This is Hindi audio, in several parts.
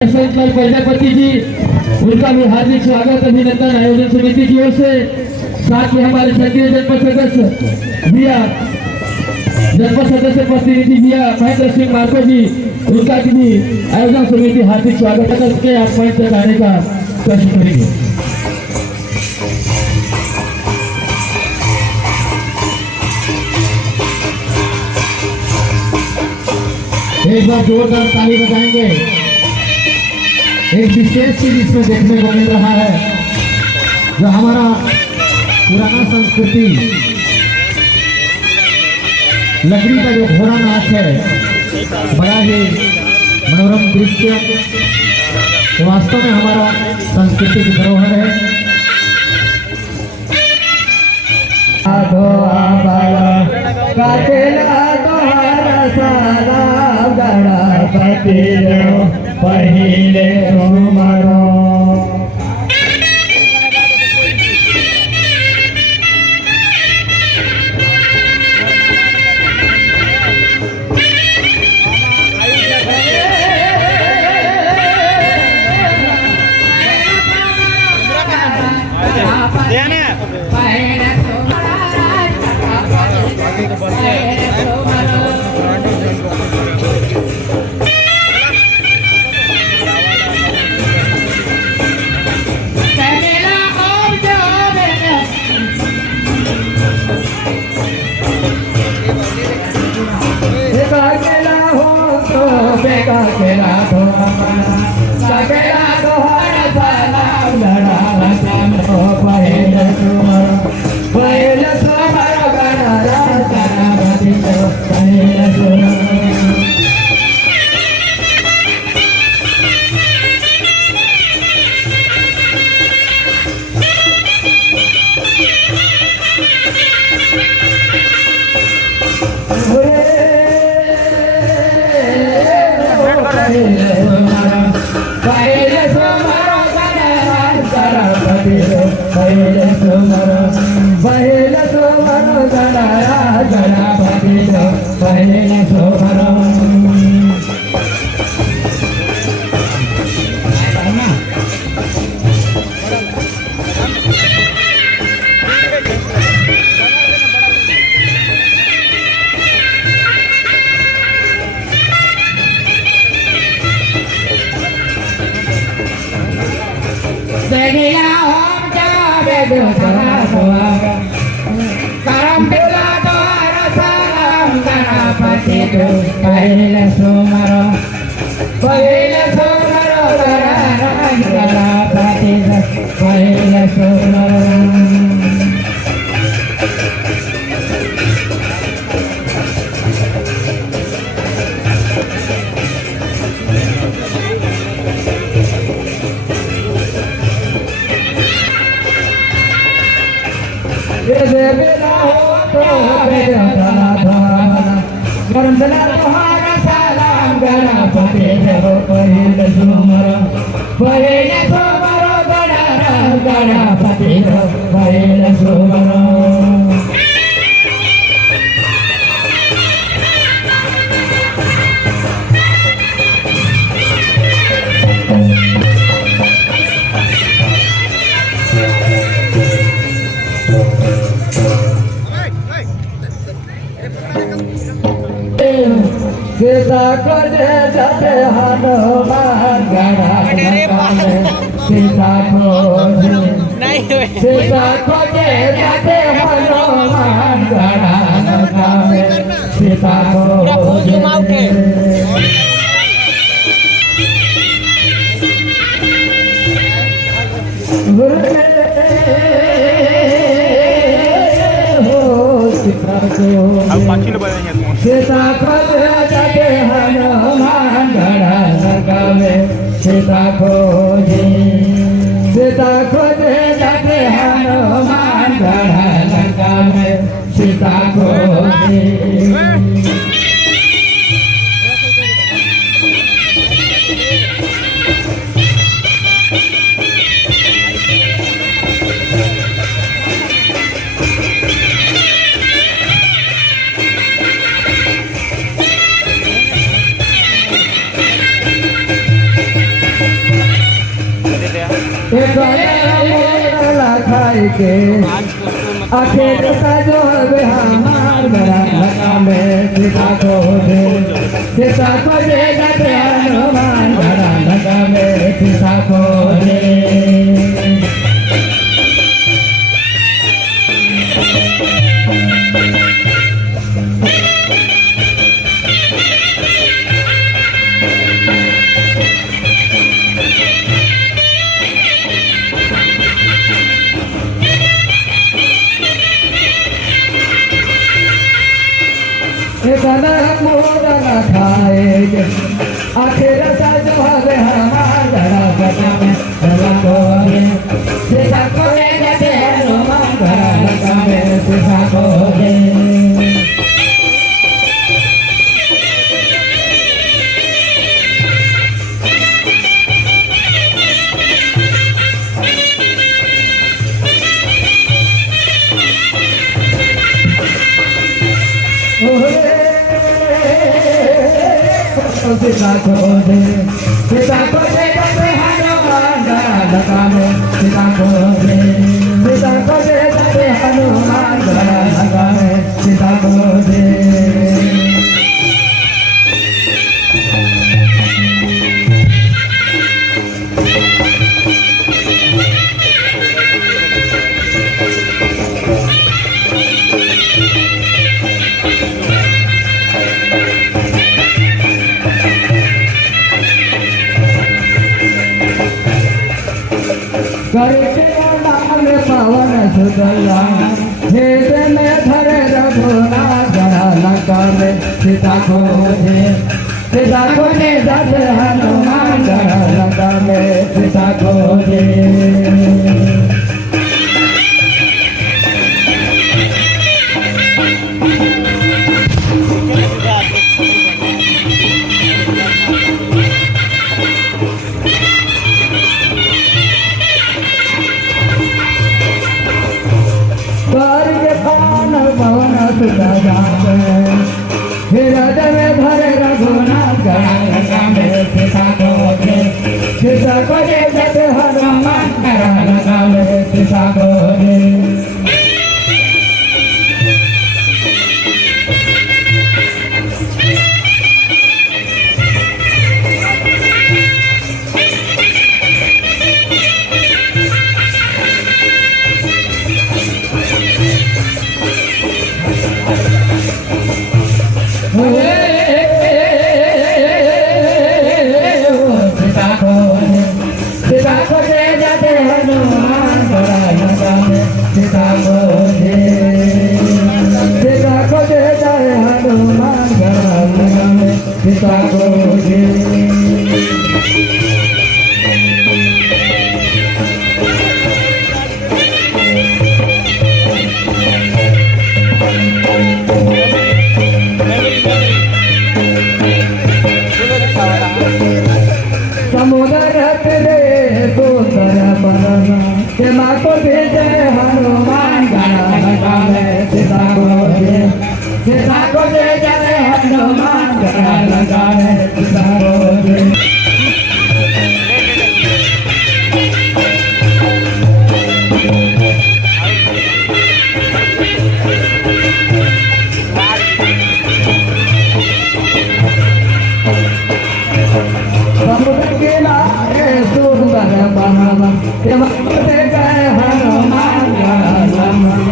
संतलाल प्रजापति जी, उनका भी हार्दिक स्वागत अभिनंदन आयोजन समिति की ओर से। साथ ही हमारे क्षेत्रीय जनपद सदस्य भैया जनपद सदस्य प्रतिनिधि भैया महेंद्र सिंह मार्को जी, उनका भी आयोजन समिति हार्दिक स्वागत करके आप मंच तक आने का कोशिश करेंगे। एक बार जोरदार ताली बजाएंगे। एक विशेष चीज इसमें देखने को मिल रहा है, जो हमारा पुराना संस्कृति लकड़ी का जो घोड़ा नाच है, बड़ा ही मनोरम दृश्य वास्तव में हमारा संस्कृति की धरोहर है। पहिले सोमवार खाई के आखिर का जो है हमार गला लगा में सीता को दे जाते हनुमान गला लगा में सीता को दे मोरा खाएगे आखिर का जो है हमार गला लगा में गला को दे सीता को ले जाते हनुमान गला लगा में सीता को दे सीता को दे जाते हनुमान गला लगा में सीता को दे जाते हनुमान गला लगा में सीता को दे पवन सुगला भेद में धरे रघुनाथ गला लगा में सीता को दे जाते हनुमान गला लगा में सीता को दे हृदय में भरे रघुनाथ गला लगा में सीता को दे जाते हनुमान गला लगा में सीता को दे सीता को दे समुद्र तेरे दूसर बनना के माँ को दे हनुमान गला लगा में सीता को दे जाते हनुमान गला लगा में सीता को दे हनुमान गला सीता को दे हनुमान गला लगा में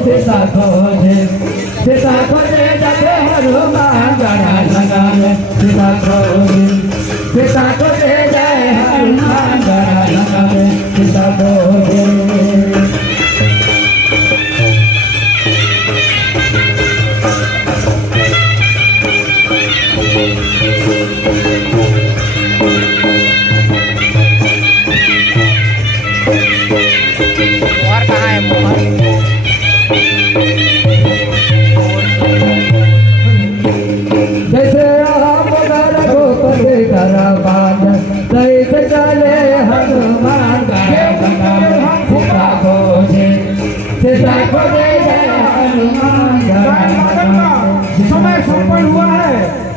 सीता को दे सीता को दे जाते हनुमान गला लगा में सीता को दे जाए हनुमान गला लगा में सीता को दे कहाँ है मोहन? जैसे आप घर को पते करवाज तैसे चले हनुमान सीता खोजे हनुमान। समय संपन्न हुआ है।